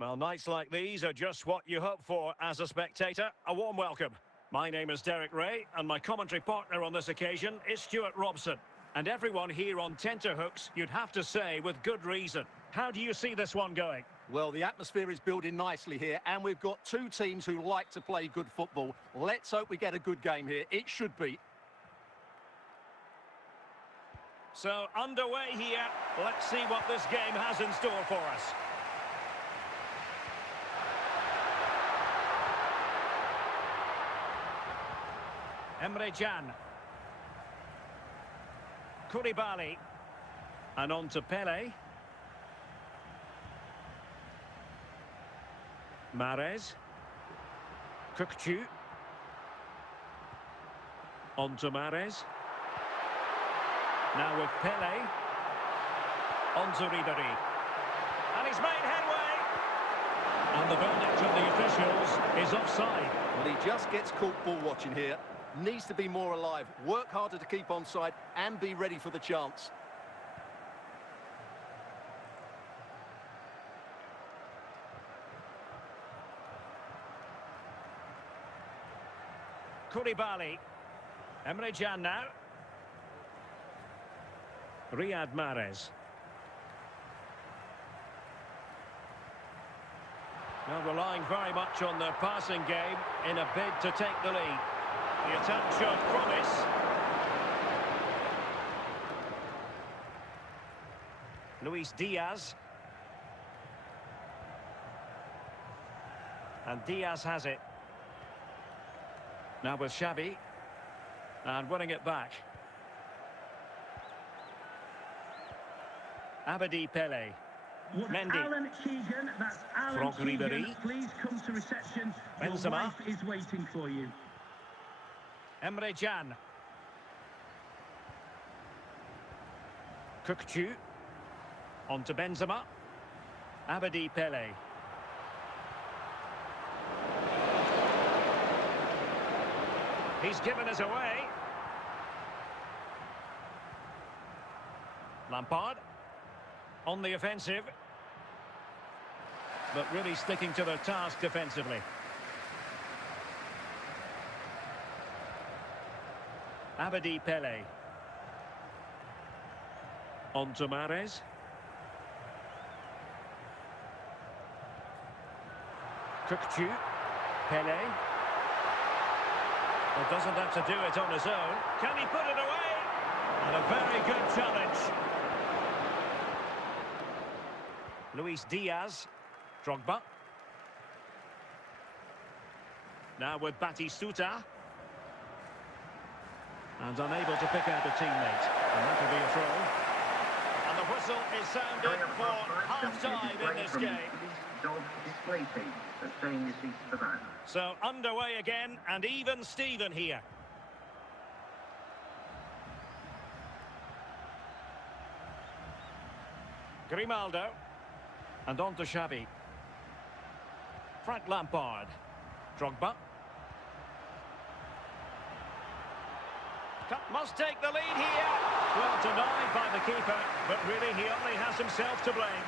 Well, nights like these are just what you hope for as a spectator. A warm welcome. My name is Derek Ray, and my commentary partner on this occasion is Stuart Robson. And everyone here on tenterhooks, you'd have to say, with good reason. How do you see this one going? Well, the atmosphere is building nicely here, and we've got two teams who like to play good football. Let's hope we get a good game here. It should be. So, underway here. Let's see what this game has in store for us. Emre Can. Koulibaly. And on to Pele. Mahrez. Kökçü. On to Mahrez. Now with Pele. On to Ribéry. And he's made headway. And the verdict of the officials is offside. Well, he just gets caught ball watching here. Needs to be more alive, work harder to keep onside and be ready for the chance. Koulibaly. Emre Can now. Riyad Mahrez. Now relying very much on their passing game in a bid to take the lead. The attack showed promise. Luis Diaz. And Diaz has it. Now with Xavi. And winning it back. Abedi Pele. Mendy. Alan Keegan, that's Alan Franck Keegan. Ribéry. Please come to reception. Benzema. Your wife is waiting for you. Emre Can. Kökçü. On to Benzema. Abedi Pele. He's given us away. Lampard. On the offensive. But really sticking to their task defensively. Abedi Pele. On to Mahrez. Kökçü. Pele. Well, doesn't have to do it on his own. Can he put it away? And a very good challenge. Luis Diaz. Drogba. Now with Batistuta. And unable to pick out a teammate. And that will be a throw. And the whistle is sounded for half-time in this game. So underway again, and even Steven here. Grimaldo. And on to Xavi. Frank Lampard. Drogba. Must take the lead here. Well denied by the keeper, but really he only has himself to blame.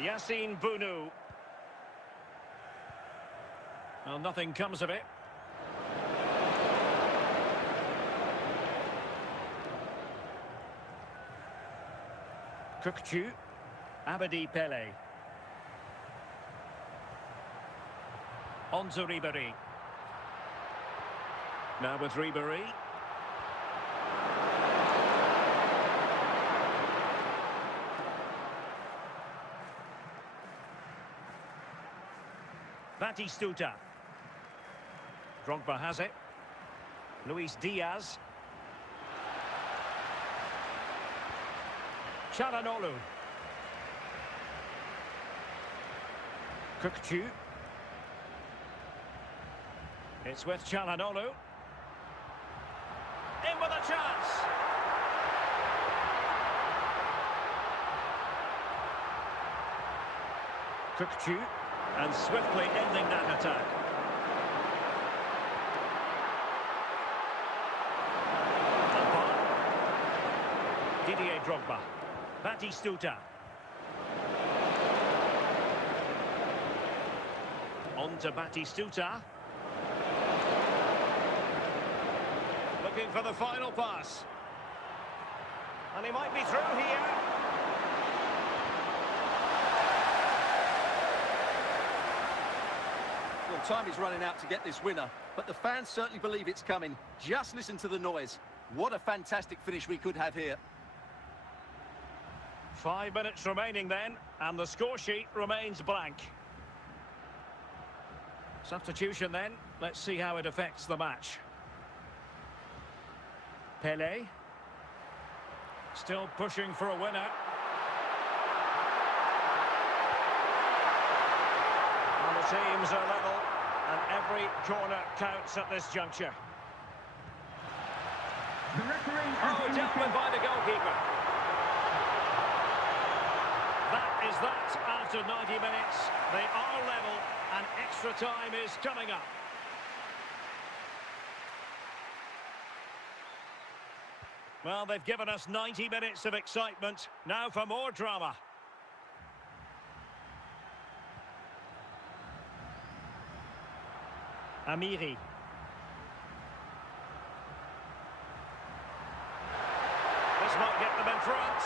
Yassine Bounou. Well, nothing comes of it. Kökçü. Abedi Pele. On to Ribéry. Now with Ribéry. Batistuta. Drogba has it. Luis Diaz. Çalhanoğlu. Kökçü. It's with Çalhanoğlu. In with a chance. Kökçü, and swiftly ending that attack. Didier Drogba. Batistuta. On to Batistuta. Looking for the final pass. And he might be through here. Well, time is running out to get this winner, but the fans certainly believe it's coming. Just listen to the noise. What a fantastic finish we could have here. 5 minutes remaining then, and the score sheet remains blank. Substitution then. Let's see how it affects the match. Pelé. Still pushing for a winner. And the teams are level, and every corner counts at this juncture. The referee has Dealt with by the goalkeeper. That is that after 90 minutes. They are level, and extra time is coming up. Well, they've given us 90 minutes of excitement. Now for more drama. Amiri. This might get them in front.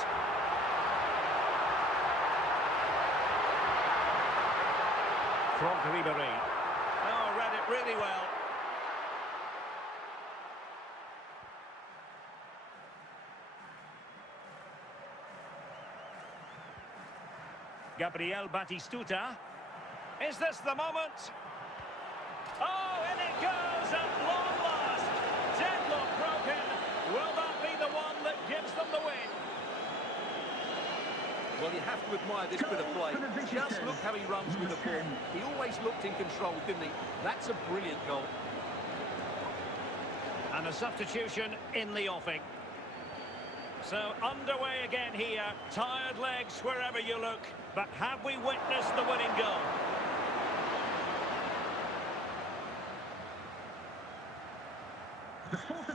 Franck Ribéry. Oh, read it really well. Gabriel Batistuta. Is this the moment? Oh, and it goes at long last. Deadlock broken. Will that be the one that gives them the win? Well, you have to admire this bit of play. Just look how he runs with the ball. He always looked in control, didn't he? That's a brilliant goal. And a substitution in the offing. So underway again here. Tired legs wherever you look. But have we witnessed the winning goal?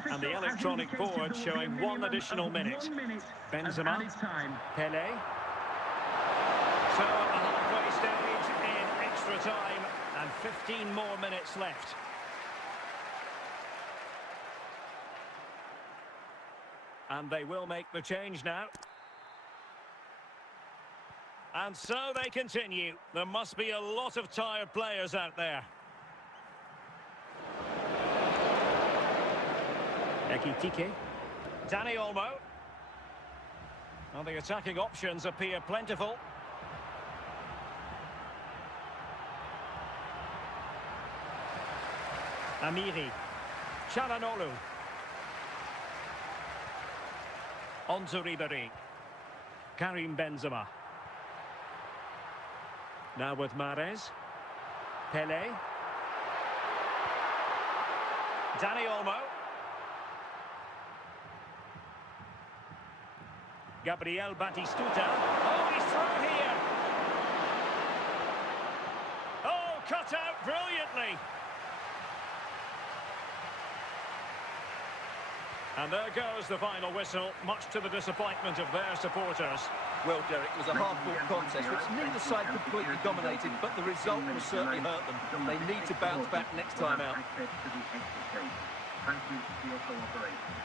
And the electronic board showing one additional minute. Benzema. Pelé. So a halfway stage in extra time and 15 more minutes left. And they will make the change now. And so they continue. There must be a lot of tired players out there. Ekitike. Dani Olmo. Well, the attacking options appear plentiful. Amiri. Çalhanoğlu. On to Ribéry. Karim Benzema. Now with Mahrez. Pelé. Dani Olmo. Gabriel Batistuta. Oh, he's through here. Oh, cut out brilliantly. And there goes the final whistle, much to the disappointment of their supporters. Well, Derek, it was a hard-fought contest, which neither side completely dominated, but the result will certainly hurt them. They need to bounce back next time out. Thank you for your cooperation.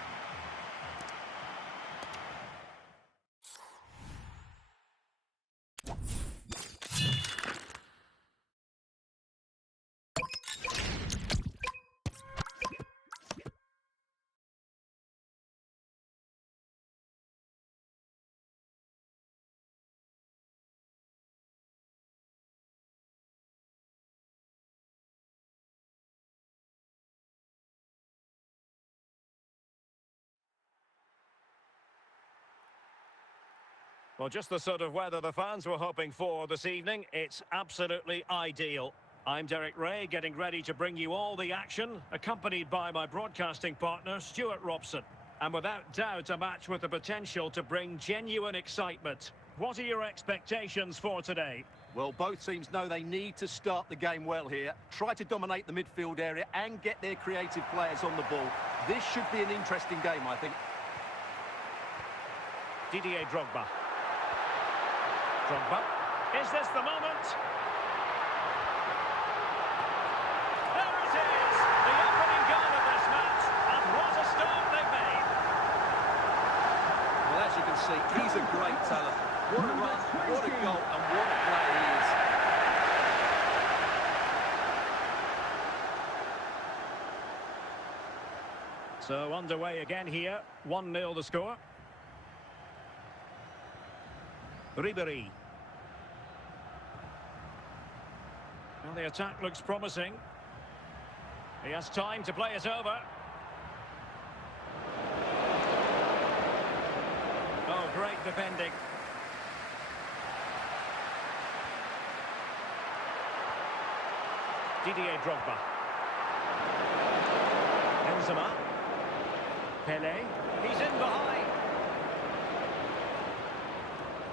Well, just the sort of weather the fans were hoping for this evening. It's absolutely ideal. I'm Derek Ray, getting ready to bring you all the action, accompanied by my broadcasting partner, Stuart Robson. And without doubt, a match with the potential to bring genuine excitement. What are your expectations for today? Well, both teams know they need to start the game well here, try to dominate the midfield area and get their creative players on the ball. This should be an interesting game, I think. Didier Drogba. Drogba. Is this the moment? There it is! The opening goal of this match, and what a start they've made! Well, as you can see, he's a great talent. What a run, what a goal, and what a player he is. So underway again here, 1-0 the score. Ribéry. Well, the attack looks promising. He has time to play it over. Oh, great defending. Didier Drogba. Benzema. Pelé. He's in behind.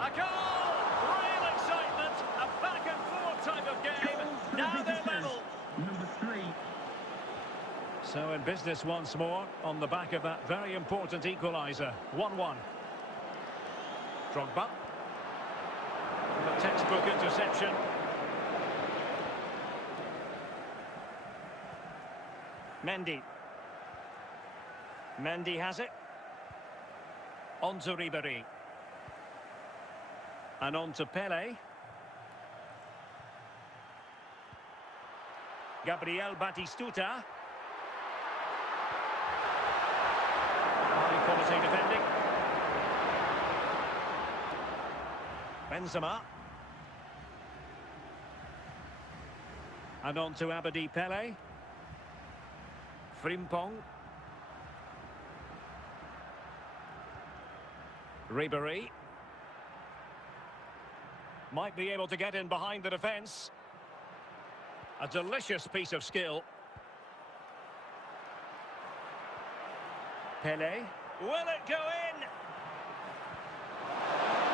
A goal! Real excitement. A back-and-forth type of game. Now they're level. Number 3. So in business once more, on the back of that very important equaliser. 1-1. Drogba. A textbook interception. Mendy. Mendy has it. On to Ribéry. And on to Pelé. Gabriel Batistuta. High quality defending. Benzema. And on to Abedi Pelé. Frimpong. Ribéry. Might be able to get in behind the defence. A delicious piece of skill. Pelé. Will it go in?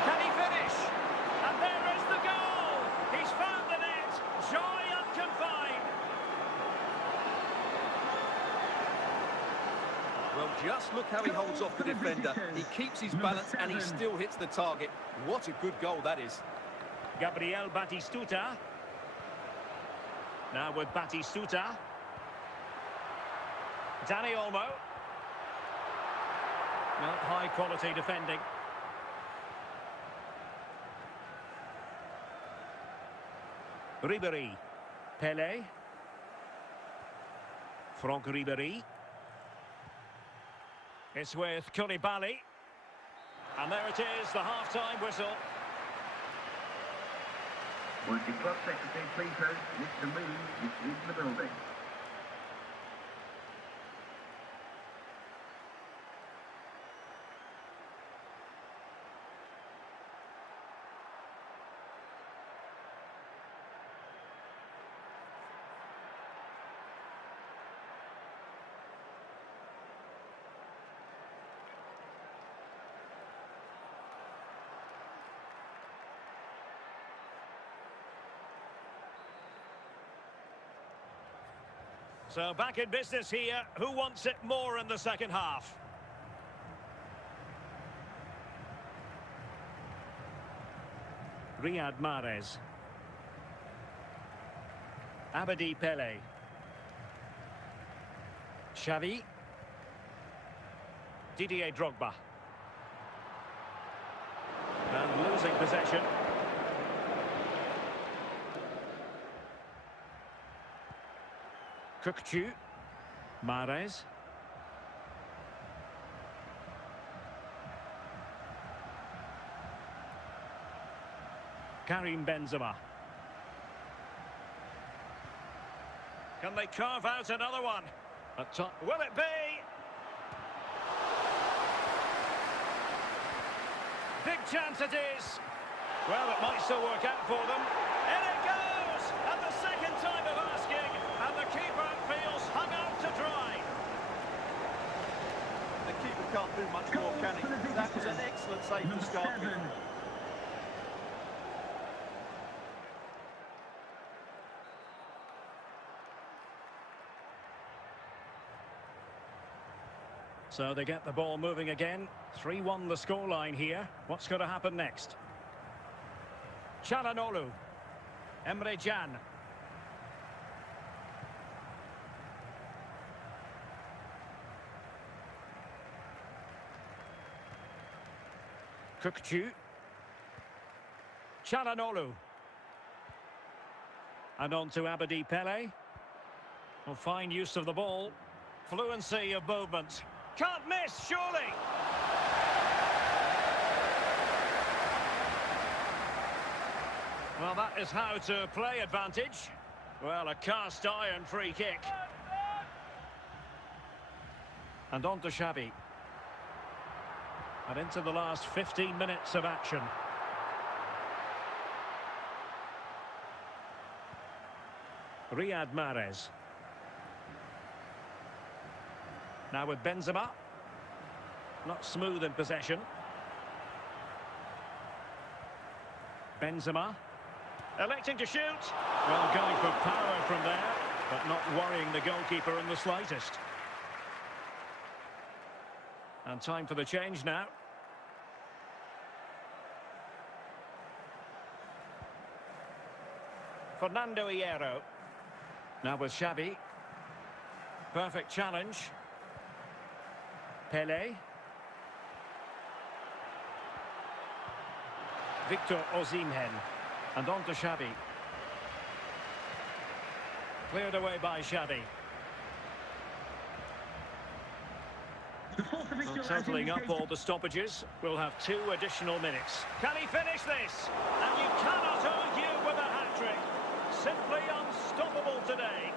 Can he finish? And there is the goal! He's found the net! Joy unconfined! Well, just look how he holds off the defender. He keeps his balance and he still hits the target. What a good goal that is. Gabriel Batistuta. Now with Batistuta. Dani Olmo. Well, high quality defending. Ribéry. Pelé. Franck Ribéry. It's with Koulibaly. And there it is, the half-time whistle. Would the club secretary please note Mr. Lee is in the building. So back in business here. Who wants it more in the second half? Riyad Mahrez. Abedi Pelé. Xavi. Didier Drogba. And losing possession. Kökçü. Mahrez. Karim Benzema. Can they carve out another one? At top. Will it be? Big chance it is. Well, it might still work out for them. In it goes! And the second time excellent save to start with. So they get the ball moving again. 3-1 the scoreline here. What's going to happen next? Çalhanoğlu. Emre Can. Kökçü. Çalhanoğlu. And on to Abedi Pele. Well, fine use of the ball. Fluency of movement. Can't miss, surely! Well, that is how to play advantage. Well, a cast-iron free kick. And on to Xavi. And into the last 15 minutes of action. Riyad Mahrez. Now with Benzema. Not smooth in possession. Benzema. Electing to shoot. Well, going for power from there, but not worrying the goalkeeper in the slightest. And time for the change now. Fernando Hierro. Now with Xavi. Perfect challenge. Pele. Victor Osimhen. And on to Xavi. Cleared away by Xavi. Well, totalling up all the stoppages, we'll have 2 additional minutes. Can he finish this? And you cannot argue with a hat-trick. Simply unstoppable today.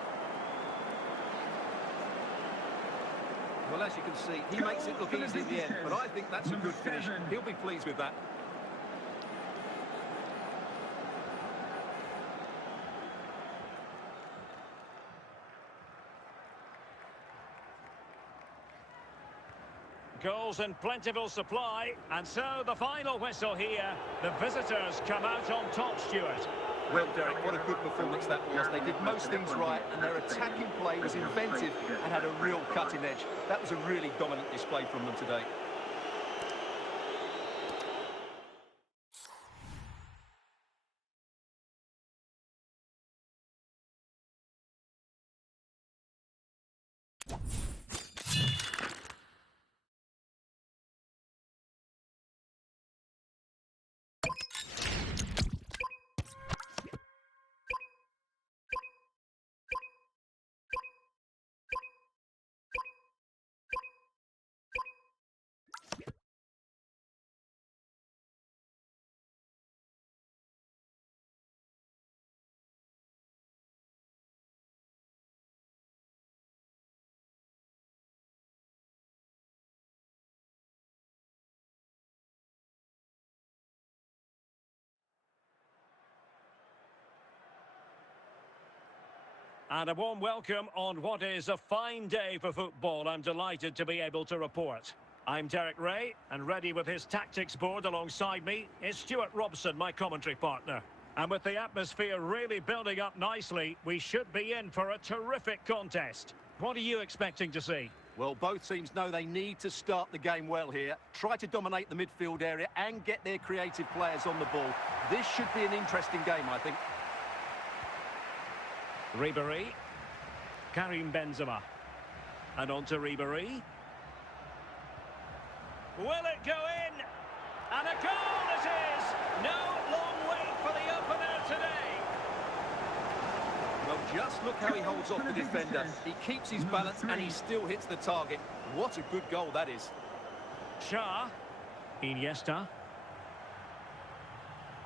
Well, as you can see, he makes it look easy in the end, but I think that's a good finish. He'll be pleased with that. Goals in plentiful supply, and so the final whistle here. The visitors come out on top, Stuart. Well, Derek, what a good performance that was. They did most things right, and their attacking play was inventive and had a real cutting edge. That was a really dominant display from them today. And a warm welcome on what is a fine day for football. I'm delighted to be able to report. I'm Derek Ray, and ready with his tactics board alongside me is Stuart Robson, my commentary partner. And with the atmosphere really building up nicely, we should be in for a terrific contest. What are you expecting to see? Well, both teams know they need to start the game well here. Try to dominate the midfield area and get their creative players on the ball. This should be an interesting game, I think. Ribéry. Karim Benzema. And on to Ribéry. Will it go in? And a goal it is! No long wait for the opener today. Well, just look how he holds off the defender. He keeps his balance and he still hits the target. What a good goal that is. Shah. Iniesta.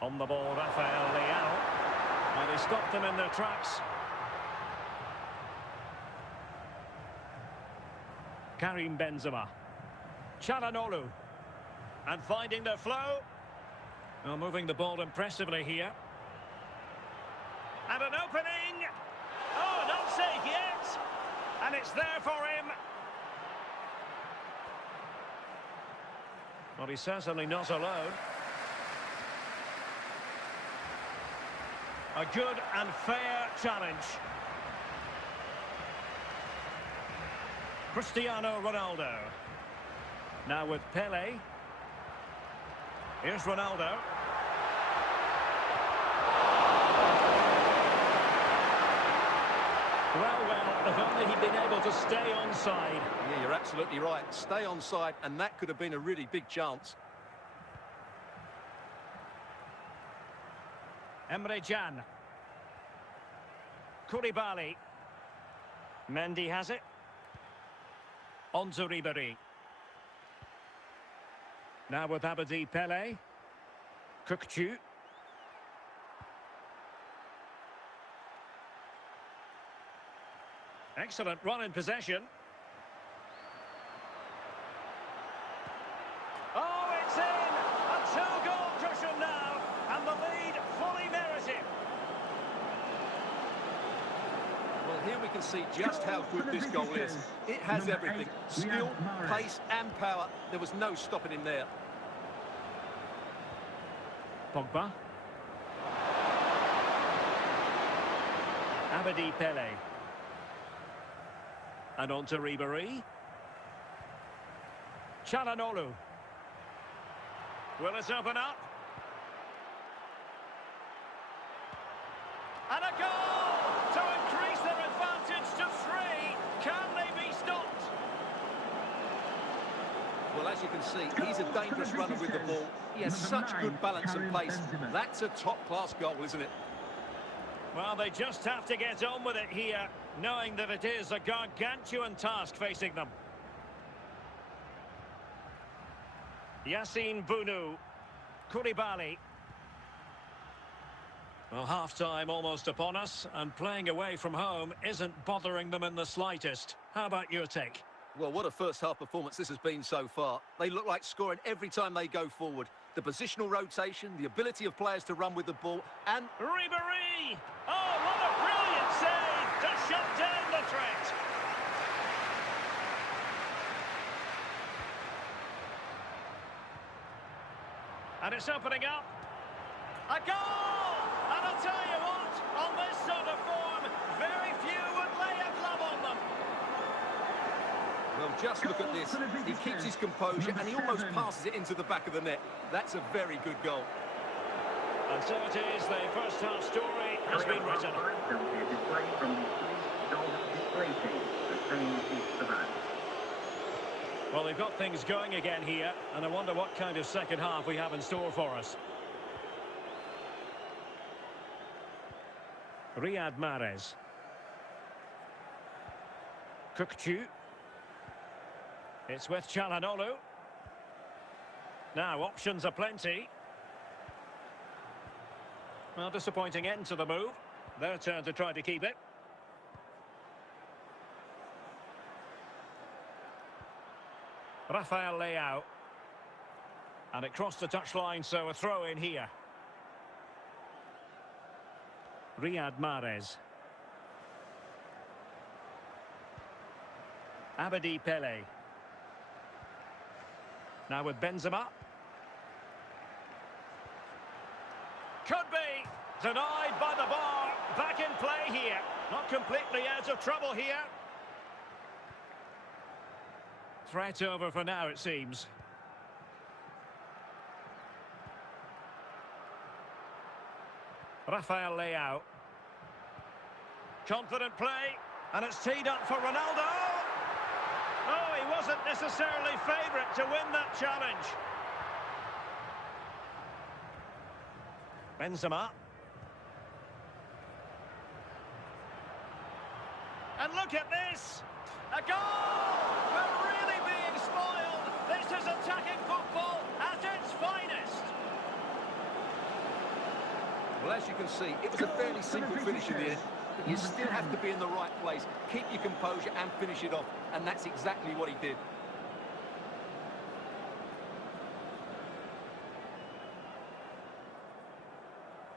On the ball, Rafael Leao. And they stopped them in their tracks. Karim Benzema. Çalhanoğlu. And finding their flow. Well, moving the ball impressively here. And an opening. Oh, not safe yet. And it's there for him. Well, he's certainly not alone. A good and fair challenge. Cristiano Ronaldo. Now with Pele. Here's Ronaldo. Well, if only he'd been able to stay onside. Yeah, you're absolutely right. Stay onside, and that could have been a really big chance. Emre Can. Koulibaly. Mendy has it. On to Ribéry. Now with Abedi Pele. Kukçu. Excellent run in possession. Oh, it's in! A two-goal cushion now, and the lead fully merited. Well, here we can see just how good this goal is. It has everything. Skill, pace and power. There was no stopping him there. Pogba. Abedi Pele. And on to Ribéry. Çalhanoğlu. Will it open up? And a goal to increase their advantage to 3. Can they be stopped? Well, as you can see, he's a dangerous runner with the ball. He has such good balance and pace. That's a top-class goal, isn't it? Well, they just have to get on with it here, knowing that it is a gargantuan task facing them. Yassine Bounou. Koulibaly. Well, half-time almost upon us, and playing away from home isn't bothering them in the slightest. How about your take? Well, what a first-half performance this has been so far. They look like scoring every time they go forward. The positional rotation, the ability of players to run with the ball, and... Ribéry! Oh, what a brilliant save to shut down the threat! And it's opening up. A goal! And I'll tell you what, on this sort of form, very few would lay a glove on them. Well, just look at this. He keeps his composure and he almost passes it into the back of the net. That's a very good goal. And so it is, the first half story has been written. Display from the police dog display team. The same is the match. Well, they've got things going again here, and I wonder what kind of second half we have in store for us. Riyad Mahrez. Kukçu. It's with Çalhanoğlu. Now, options are plenty. Well, disappointing end to the move. Their turn to try to keep it. Rafael Leao. And it crossed the touchline, so a throw in here. Riyad Mahrez. Abedi Pele. Now with Benzema. Could be denied by the bar. Back in play here. Not completely out of trouble here. Threat over for now, it seems. Rafael Leao. Confident play. And it's teed up for Ronaldo. Oh, he wasn't necessarily favourite to win that challenge. Benzema. And look at this. A goal! We're really being spoiled. This is attacking football at its finest. Well, as you can see, it was a fairly simple finish in the end. But you still have to be in the right place, keep your composure and finish it off. And that's exactly what he did.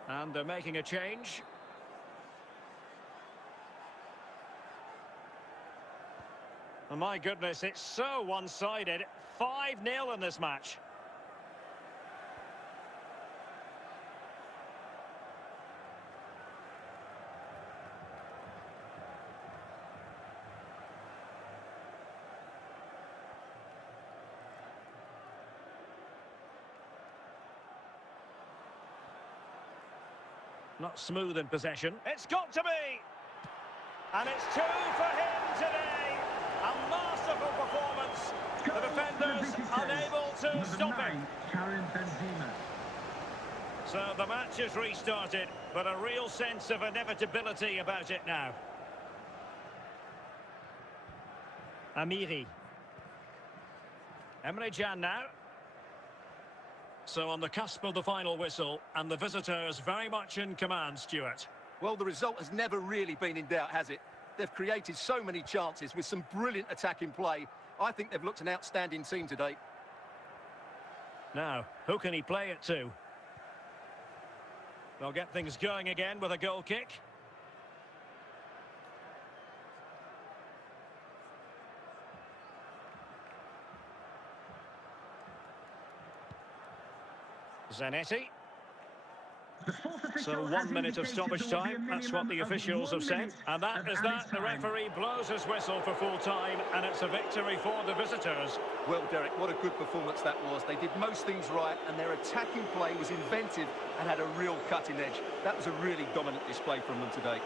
And they're making a change. Oh, my goodness, it's so one-sided. 5-0 in this match. Not smooth in possession. It's got to be! And it's 2 for him today. A masterful performance. The defenders unable to stop it. Karim Benzema. So the match has restarted, but a real sense of inevitability about it now. Amiri. Emre Can now. So on the cusp of the final whistle, and the visitors very much in command, Stuart. Well, the result has never really been in doubt, has it? They've created so many chances with some brilliant attacking play. I think they've looked an outstanding team today. Now, who can he play it to? They'll get things going again with a goal kick. Zanetti. So 1 minute of stoppage time, that's what the officials have said. And that is that, the referee blows his whistle for full time, and it's a victory for the visitors. Well, Derek, what a good performance that was. They did most things right, and their attacking play was inventive and had a real cutting edge. That was a really dominant display from them today.